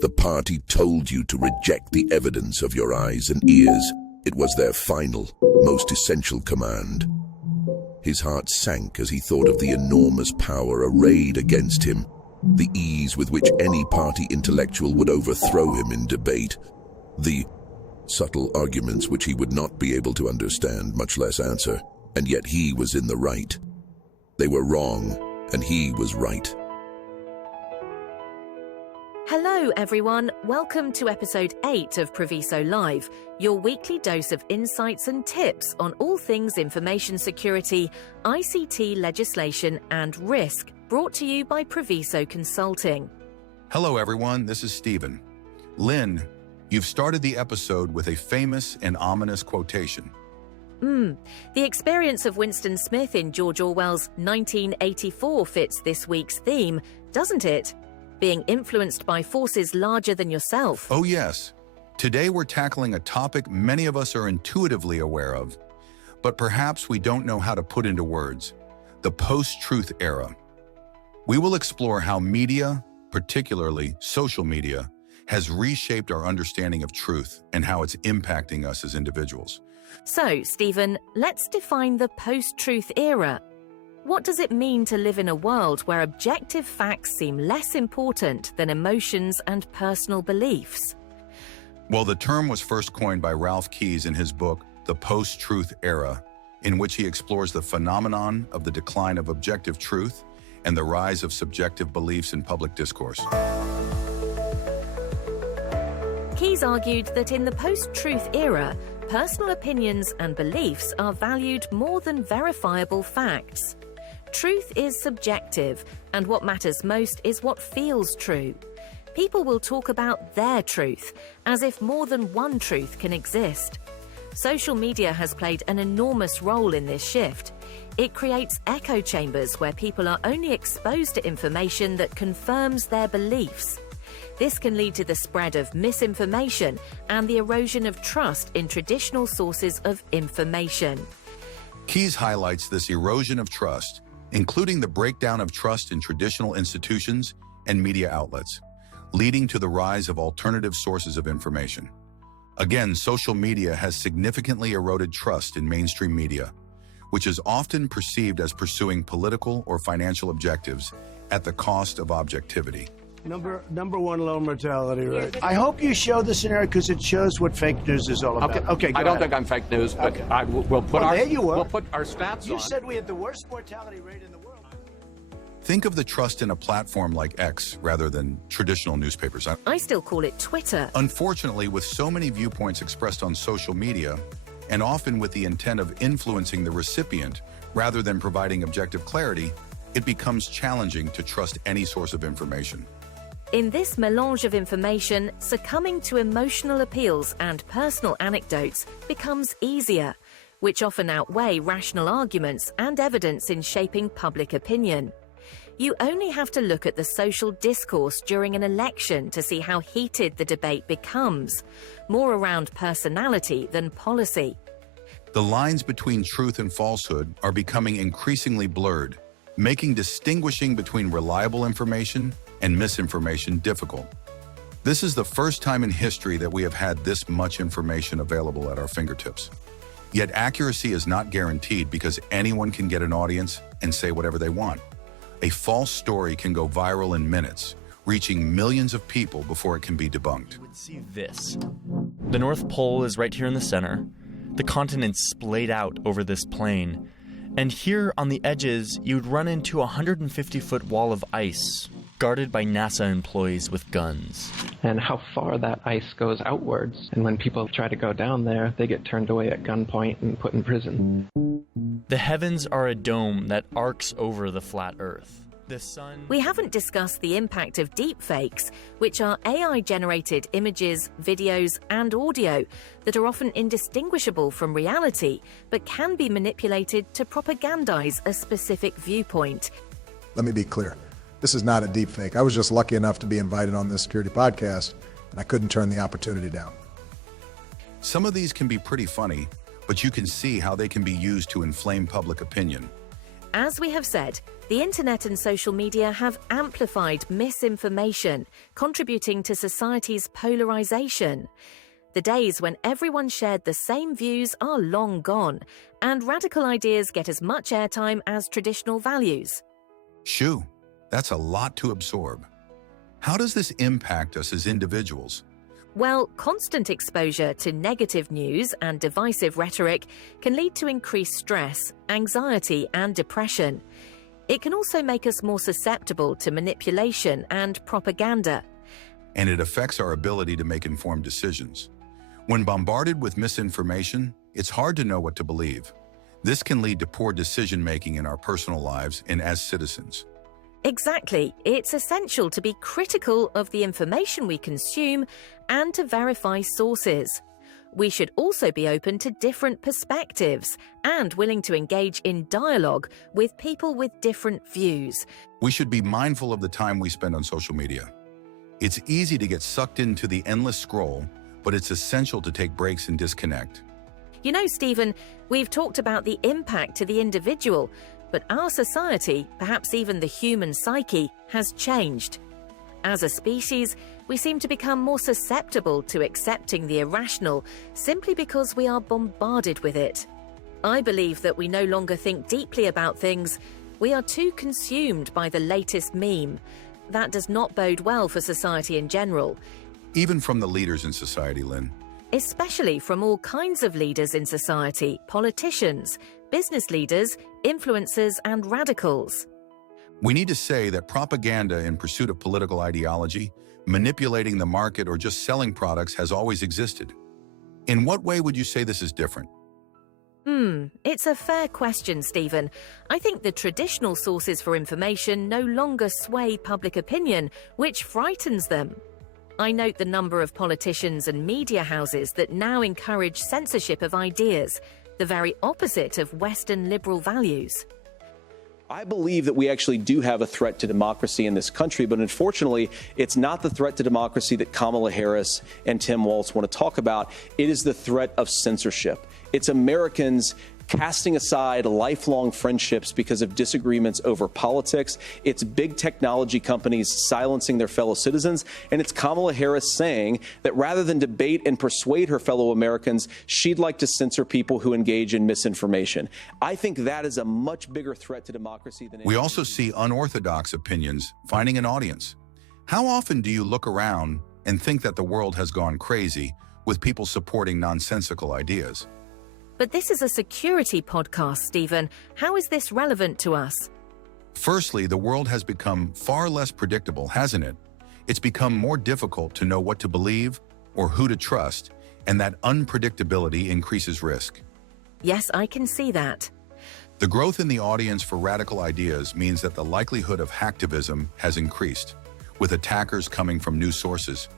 The party told you to reject the evidence of your eyes and ears. It was their final, most essential command. His heart sank as he thought of the enormous power arrayed against him, the ease with which any party intellectual would overthrow him in debate, the subtle arguments which he would not be able to understand, much less answer, and yet he was in the right. They were wrong, and he was right. Hello everyone, welcome to episode 8 of Priviso Live, your weekly dose of insights and tips on all things information security, ICT legislation and risk, brought to you by Priviso Consulting. Hello everyone, this is Stephen. Lyn, you've started the episode with a famous and ominous quotation. The experience of Winston Smith in George Orwell's 1984 fits this week's theme, doesn't it? Being influenced by forces larger than yourself. Oh yes. Today we're tackling a topic many of us are intuitively aware of, but perhaps we don't know how to put into words: the post-truth era. We will explore how media, particularly social media, has reshaped our understanding of truth and how it's impacting us as individuals. So, Stephen, let's define the post-truth era. What does it mean to live in a world where objective facts seem less important than emotions and personal beliefs? Well, the term was first coined by Ralph Keyes in his book, The Post-Truth Era, in which he explores the phenomenon of the decline of objective truth and the rise of subjective beliefs in public discourse. Keyes argued that in the post-truth era, personal opinions and beliefs are valued more than verifiable facts. Truth is subjective, and what matters most is what feels true. People will talk about their truth, as if more than one truth can exist. Social media has played an enormous role in this shift. It creates echo chambers where people are only exposed to information that confirms their beliefs. This can lead to the spread of misinformation and the erosion of trust in traditional sources of information. Keyes highlights this erosion of trust, including the breakdown of trust in traditional institutions and media outlets, leading to the rise of alternative sources of information. Again, social media has significantly eroded trust in mainstream media, which is often perceived as pursuing political or financial objectives at the cost of objectivity. Number one, low mortality rate. I hope you show the scenario because it shows what fake news is all about. Okay, I don't think I'm fake news, but okay. We'll put there you were. We'll put our stats on. You said we had the worst mortality rate in the world. Think of the trust in a platform like X rather than traditional newspapers. I still call it Twitter. Unfortunately, with so many viewpoints expressed on social media, and often with the intent of influencing the recipient rather than providing objective clarity, it becomes challenging to trust any source of information. In this melange of information, succumbing to emotional appeals and personal anecdotes becomes easier, which often outweigh rational arguments and evidence in shaping public opinion. You only have to look at the social discourse during an election to see how heated the debate becomes, more around personality than policy. The lines between truth and falsehood are becoming increasingly blurred, making distinguishing between reliable information and misinformation difficult. This is the first time in history that we have had this much information available at our fingertips. Yet accuracy is not guaranteed because anyone can get an audience and say whatever they want. A false story can go viral in minutes, reaching millions of people before it can be debunked. You would see this. The North Pole is right here in the center. The continents splayed out over this plain. And here on the edges, you'd run into a 150-foot wall of ice, guarded by NASA employees with guns. And how far that ice goes outwards. And when people try to go down there, they get turned away at gunpoint and put in prison. The heavens are a dome that arcs over the flat Earth. The sun... We haven't discussed the impact of deepfakes, which are AI-generated images, videos, and audio that are often indistinguishable from reality, but can be manipulated to propagandize a specific viewpoint. Let me be clear. This is not a deepfake. I was just lucky enough to be invited on this security podcast, and I couldn't turn the opportunity down. Some of these can be pretty funny, but you can see how they can be used to inflame public opinion. As we have said, the internet and social media have amplified misinformation, contributing to society's polarization. The days when everyone shared the same views are long gone, and radical ideas get as much airtime as traditional values. Shoo, that's a lot to absorb. How does this impact us as individuals? Well, constant exposure to negative news and divisive rhetoric can lead to increased stress, anxiety, and depression. It can also make us more susceptible to manipulation and propaganda. And it affects our ability to make informed decisions. When bombarded with misinformation, it's hard to know what to believe. This can lead to poor decision-making in our personal lives and as citizens. Exactly. It's essential to be critical of the information we consume and to verify sources. We should also be open to different perspectives and willing to engage in dialogue with people with different views. We should be mindful of the time we spend on social media. It's easy to get sucked into the endless scroll, but it's essential to take breaks and disconnect. You know, Stephen, we've talked about the impact to the individual, but our society, perhaps even the human psyche, has changed. As a species, we seem to become more susceptible to accepting the irrational simply because we are bombarded with it. I believe that we no longer think deeply about things. We are too consumed by the latest meme. That does not bode well for society in general. Even from the leaders in society, Lyn. Especially from all kinds of leaders in society, politicians, business leaders, influencers, and radicals. We need to say that propaganda in pursuit of political ideology, manipulating the market, or just selling products has always existed. In what way would you say this is different? It's a fair question, Stephen. I think the traditional sources for information no longer sway public opinion, which frightens them. I note the number of politicians and media houses that now encourage censorship of ideas, the very opposite of Western liberal values. I believe that we actually do have a threat to democracy in this country, but unfortunately, it's not the threat to democracy that Kamala Harris and Tim Walz want to talk about. It is the threat of censorship. It's Americans casting aside lifelong friendships because of disagreements over politics. It's big technology companies silencing their fellow citizens. And it's Kamala Harris saying that rather than debate and persuade her fellow Americans, she'd like to censor people who engage in misinformation. I think that is a much bigger threat to democracy than... We also see unorthodox opinions finding an audience. How often do you look around and think that the world has gone crazy with people supporting nonsensical ideas? But this is a security podcast, Stephen. How is this relevant to us? Firstly, the world has become far less predictable, hasn't it? It's become more difficult to know what to believe or who to trust, and that unpredictability increases risk. Yes, I can see that. The growth in the audience for radical ideas means that the likelihood of hacktivism has increased, with attackers coming from new sources.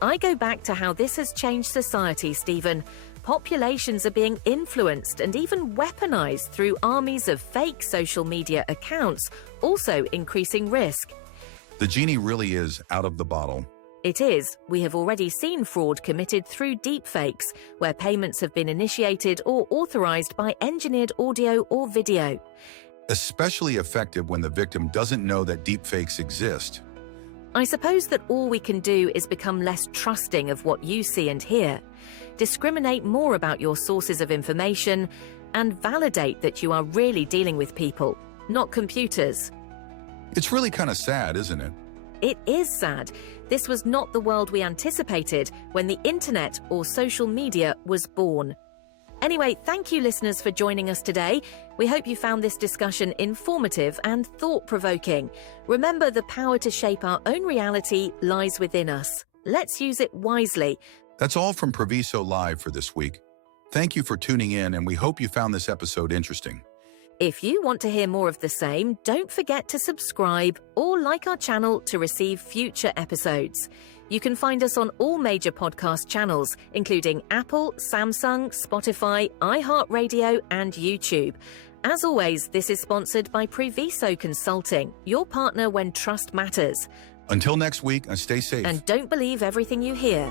I go back to how this has changed society, Stephen. Populations are being influenced and even weaponized through armies of fake social media accounts, also increasing risk. The genie really is out of the bottle. It is. We have already seen fraud committed through deepfakes, where payments have been initiated or authorized by engineered audio or video. Especially effective when the victim doesn't know that deepfakes exist. I suppose that all we can do is become less trusting of what you see and hear. Discriminate more about your sources of information and validate that you are really dealing with people, not computers. It's really kind of sad, isn't it? It is sad. This was not the world we anticipated when the internet or social media was born. Anyway, thank you listeners for joining us today. We hope you found this discussion informative and thought-provoking. Remember, the power to shape our own reality lies within us. Let's use it wisely. That's all from Priviso Live for this week. Thank you for tuning in, and we hope you found this episode interesting. If you want to hear more of the same, don't forget to subscribe or like our channel to receive future episodes. You can find us on all major podcast channels, including Apple, Samsung, Spotify, iHeartRadio, and YouTube. As always, this is sponsored by Priviso Consulting, your partner when trust matters. Until next week, and stay safe. And don't believe everything you hear.